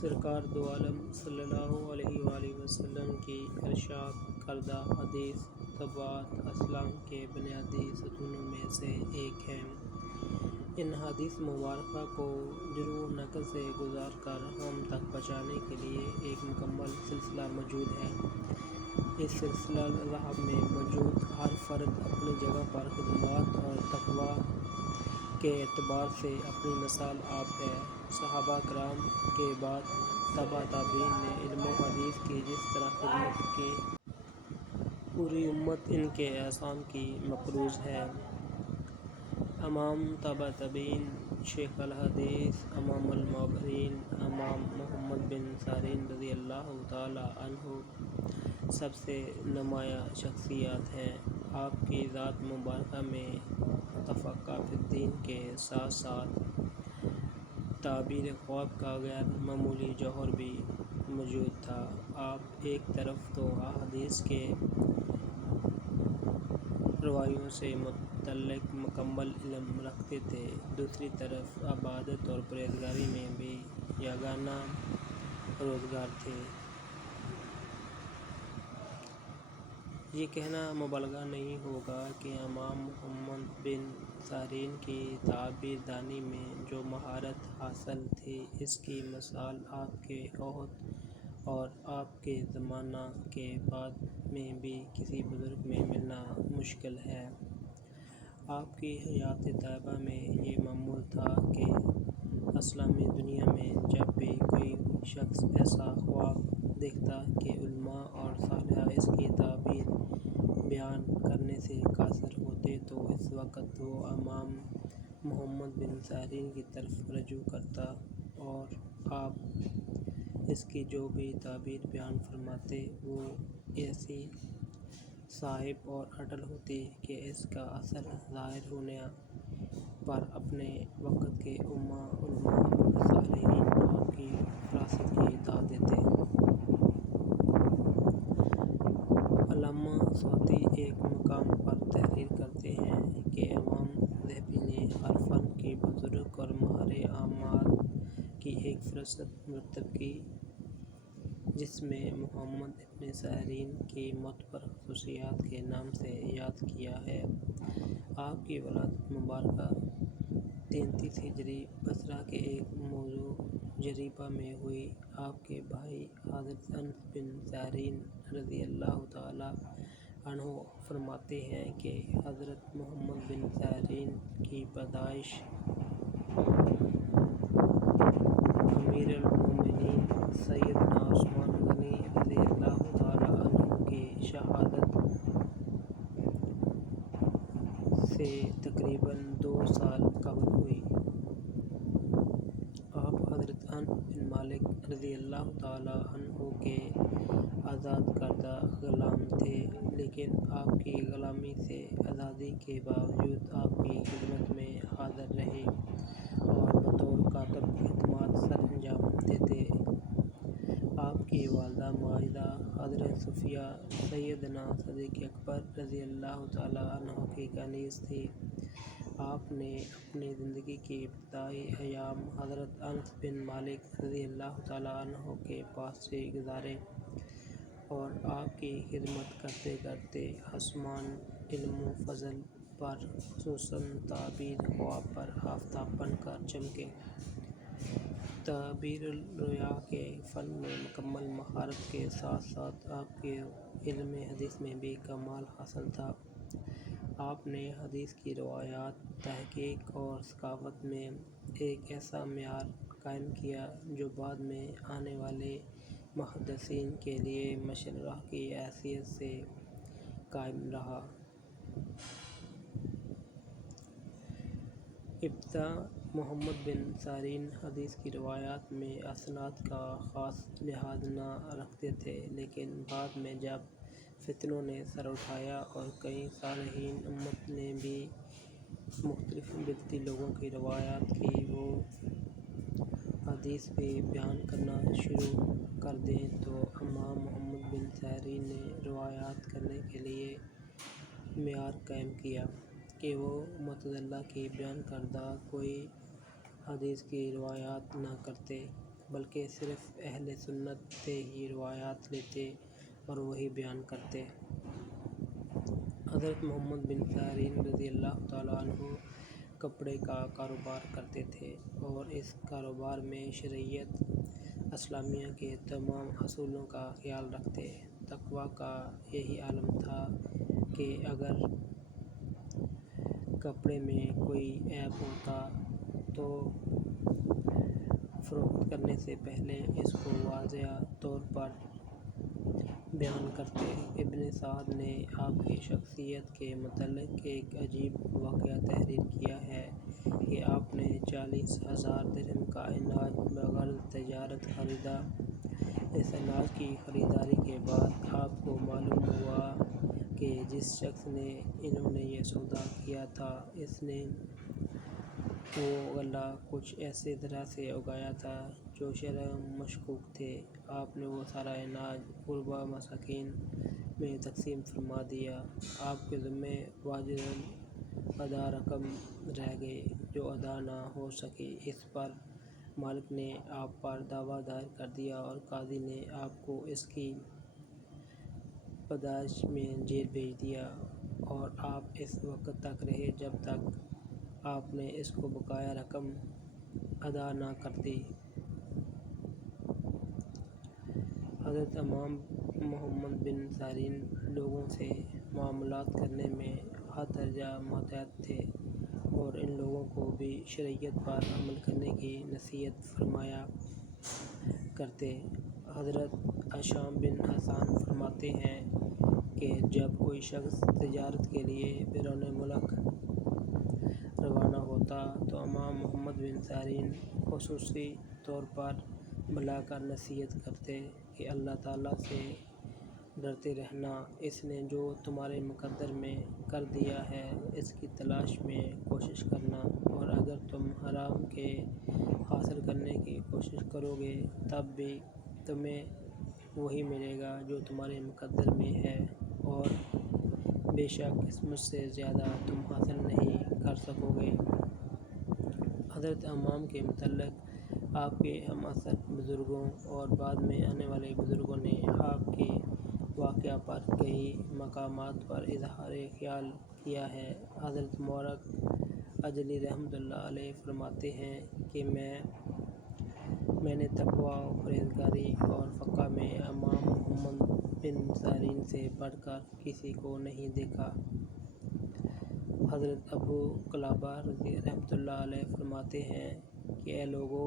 سرکار دو عالم صلی اللہ علیہ وآلہ وسلم کی ارشاد کردہ حدیث طاعت اسلام کے بنیادی ستونوں میں سے ایک ہے۔ ان حدیث مبارکہ کو جرح و نقد سے گزار کر ہم تک پہنچانے کے لیے ایک مکمل سلسلہ موجود ہے۔ اس سلسلہ رحب میں موجود ہر فرد اپنی جگہ پر خدمات اور تقویٰ کے اعتبار سے اپنی مثال آپ ہے۔ صحابہ کرام کے بعد تبع تابعین نے علم و حدیث کی جس طرح خدمت کی، پوری امت ان کے احسان کی مقروض ہے۔ امام تبع تابعین، شیخ الحدیث، امام المعبرین، امام محمد بن سیرین رضی اللہ تعالیٰ عنہ سب سے نمایاں شخصیات ہیں۔ آپ کی ذات مبارکہ میں تفقہ فی الدین کے ساتھ ساتھ تعبیر خواب کا غیر معمولی جوہر بھی موجود تھا۔ آپ ایک طرف تو احادیث کے راویوں سے متعلق مکمل علم رکھتے تھے، دوسری طرف عبادت اور پرہیزگاری میں بھی یگانہ روزگار تھے۔ یہ کہنا مبالغہ نہیں ہوگا کہ امام محمد بن سیرین کی تعبیر دانی میں جو مہارت حاصل تھی، اس کی مثال آپ کے عہد اور آپ کے زمانہ کے بعد میں بھی کسی بزرگ میں ملنا مشکل ہے۔ آپ کی حیات طیبہ میں یہ معمول تھا کہ اسلامی دنیا میں جب بھی کوئی شخص ایسا خواب دیکھتا کہ علماء اور صالحہ اس کی تعبیر بیان کرنے سے قاصر ہوتے تو اس وقت وہ امام محمد بن سیرین کی طرف رجوع کرتا اور آپ اس کی جو بھی تعبیر بیان فرماتے وہ ایسی صائب اور اٹل ہوتی کہ اس کا اثر ظاہر ہونے پر اپنے وقت کے علماء اور صالحین آپ کی فراست کی داد دیتے۔ علامہ سعدی ایک مقام پر تحریر کرتے ہیں کہ امام ذہبی نے ہر فن کی بزرگ اور ماہر اعمال کی ایک فہرست مرتب کی، جس میں محمد ابن سیرین کی معتبر خصوصیات کے نام سے یاد کیا ہے۔ آپ کی ولادت مبارکہ 33 ہجری بصرہ کے ایک موضوع جریبہ میں ہوئی۔ آپ کے بھائی حضرت انس بن سیرین رضی اللہ تعالیٰ عنہ فرماتے ہیں کہ حضرت محمد بن سیرین کی پیدائش امیر المومنین سیدنا عثمان غنی رضی اللہ تعالیٰ عنہ کی شہادت سے تقریباً 2 سال قبل ہوئی۔ آپ حضرت انس بن مالک رضی اللہ تعالیٰ عنہ کے آزاد کردہ غلام تھے، لیکن آپ کی غلامی سے آزادی کے باوجود آپ کی خدمت میں حاضر رہے اور بطور کاتب خدمات سر انجام دیتے۔ آپ کی والدہ ماجدہ حضرت صفیہ سیدنا صدیق اکبر رضی اللہ تعالیٰ عنہ کی کنیز تھیں۔ آپ نے اپنی زندگی کے ابتدائی ایام حضرت انس بن مالک رضی اللہ تعالیٰ عنہ کے پاس سے گزارے اور آپ کی خدمت کرتے کرتے آسمان علم و فضل پر، خصوصاً تعبیر خواب پر آفتاب بن کر چمکے۔ تعبیر الرؤیا کے فن میں مکمل مہارت کے ساتھ ساتھ آپ کو علم حدیث میں بھی کمال حاصل تھا۔ آپ نے حدیث کی روایات، تحقیق اور ثقافت میں ایک ایسا معیار قائم کیا جو بعد میں آنے والے محدثین کے لیے مشعل راہ کی حیثیت سے قائم رہا۔ ابتدا محمد بن سیرین حدیث کی روایات میں اسناد کا خاص لحاظ نہ رکھتے تھے، لیکن بعد میں جب فتنوں نے سر اٹھایا اور کئی صالحین امت نے بھی مختلف بدعتی لوگوں کی روایات کی وہ حدیث بھی بیان کرنا شروع کر دیں تو امام محمد بن سیرین نے روایات کرنے کے لیے معیار قائم کیا کہ وہ معتزلہ کی بیان کردہ کوئی حدیث کی روایات نہ کرتے۔ بلکہ صرف اہل سنت سے ہی روایات لیتے اور وہی بیان کرتے۔ حضرت محمد بن سیرین رضی اللہ تعالیٰ عنہ کپڑے کا کاروبار کرتے تھے اور اس کاروبار میں شریعت اسلامیہ کے تمام اصولوں کا خیال رکھتے۔ تقویٰ کا یہی عالم تھا کہ اگر کپڑے میں کوئی عیب ہوتا تو فروخت کرنے سے پہلے اس کو واضح طور پر بیان کرتے۔ ابن سعد نے آپ کی شخصیت کے متعلق ایک عجیب واقعہ تحریر کیا ہے کہ آپ نے 40,000 درہم کا اناج بغرض تجارت خریدا۔ اس اناج کی خریداری کے بعد آپ کو معلوم ہوا کہ جس شخص نے انہوں نے یہ سودا کیا تھا اس نے وہ غلہ کچھ ایسے طرح سے اگایا تھا جو شرعاً مشکوک تھے۔ آپ نے وہ سارا اناج غرباء مساکین میں تقسیم فرما دیا۔ آپ کے ذمے واجب الادا رقم رہ گئی جو ادا نہ ہو سکی۔ اس پر مالک نے آپ پر دعویٰ دائر کر دیا اور قاضی نے آپ کو اس کی پاداش میں جیل بھیج دیا اور آپ اس وقت تک رہے جب تک آپ نے اس کو بقایا رقم ادا نہ کر دی۔ حضرت امام محمد بن سیرین لوگوں سے معاملات کرنے میں حد درجہ محتاط تھے اور ان لوگوں کو بھی شریعت پر عمل کرنے کی نصیحت فرمایا کرتے۔ حضرت ہشام بن حسان فرماتے ہیں کہ جب کوئی شخص تجارت کے لیے بیرون ملک روانہ ہوتا تو امام محمد بن سیرین خصوصی طور پر بلا کر نصیحت کرتے کہ اللہ تعالیٰ سے ڈرتے رہنا، اس نے جو تمہارے مقدر میں کر دیا ہے اس کی تلاش میں کوشش کرنا، اور اگر تم حرام کے حاصل کرنے کی کوشش کرو گے تب بھی تمہیں وہی ملے گا جو تمہارے مقدر میں ہے، اور بے شک اس مجھ سے زیادہ تم حاصل نہیں کر سکو گے۔ حضرت امام کے متعلق آپ کے ہم عصر بزرگوں اور بعد میں آنے والے بزرگوں نے آپ کے واقعہ پر کئی مقامات پر اظہار خیال کیا ہے۔ حضرت مورخ اجلی رحمۃ اللہ علیہ فرماتے ہیں کہ میں نے تقویٰ، پرہیزگاری اور فقہ میں امام محمد بن سیرین سے بڑھ کر کسی کو نہیں دیکھا۔ حضرت ابو قلابہ رحمۃ اللہ علیہ فرماتے ہیں کہ اے لوگو،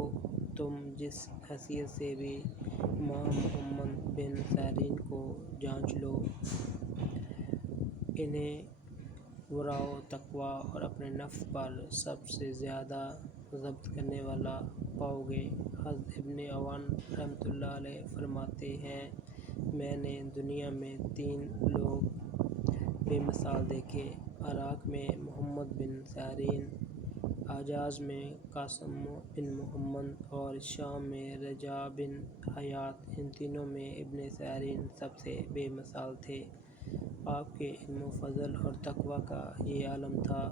تم جس حیثیت سے بھی امام محمد بن سیرین کو جانچ لو، انہیں ورع و تقویٰ اور اپنے نفس پر سب سے زیادہ ضبط کرنے والا پاؤ گے۔ حضرت ابن عون رحمۃ اللہ علیہ فرماتے ہیں میں نے دنیا میں 3 لوگ بے مثال دیکھے، عراق میں محمد بن سیرین، حجاز میں قاسم بن محمد اور شام میں رجاء بن حیوة۔ ان تینوں میں ابن سیرین سب سے بے مثال تھے۔ آپ کے علم و فضل اور تقویٰ کا یہ عالم تھا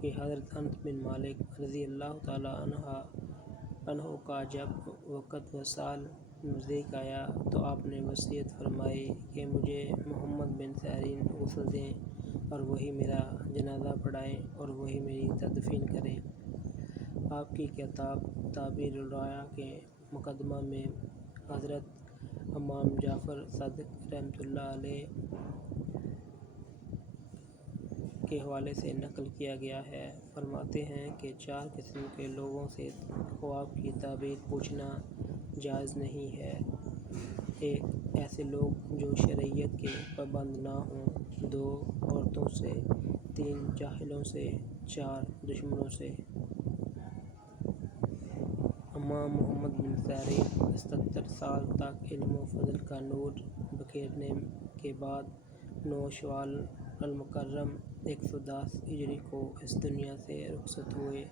کہ حضرت انس بن مالک رضی اللہ تعالیٰ عنہ کا جب وقت وصال نزدیک آیا تو آپ نے وصیت فرمائی کہ مجھے محمد بن سیرین غسل دیں اور وہی میرا جنازہ پڑھائیں اور وہی میری تدفین کریں۔ آپ کی کتاب تعبیر الرؤیا کے مقدمہ میں حضرت امام جعفر صادق رحمۃ اللہ علیہ کے حوالے سے نقل کیا گیا ہے۔ فرماتے ہیں کہ 4 قسم کے لوگوں سے خواب کی تعبیر پوچھنا جائز نہیں ہے۔ 1 ایسے لوگ جو شریعت کے پابند نہ ہوں، 2 عورتوں سے، 3 جاہلوں سے، 4 دشمنوں سے۔ امام محمد بن سیرین 77 سال تک علم و فضل کا نور بکھیرنے کے بعد 9 شوال المکرم 110 ہجری کو اس دنیا سے رخصت ہوئے۔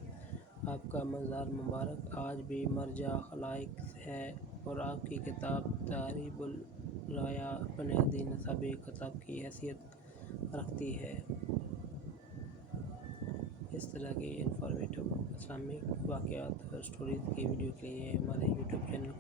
آپ کا مزار مبارک آج بھی مرجع خلائق ہے اور آپ کی کتاب تعبیر الرؤیا بنیادی نصابی کتاب کی حیثیت رکھتی ہے۔ اس طرح کے انفارمیٹو اسلامک واقعات اور سٹوریز کی ویڈیو کے لیے ہمارے یوٹیوب چینل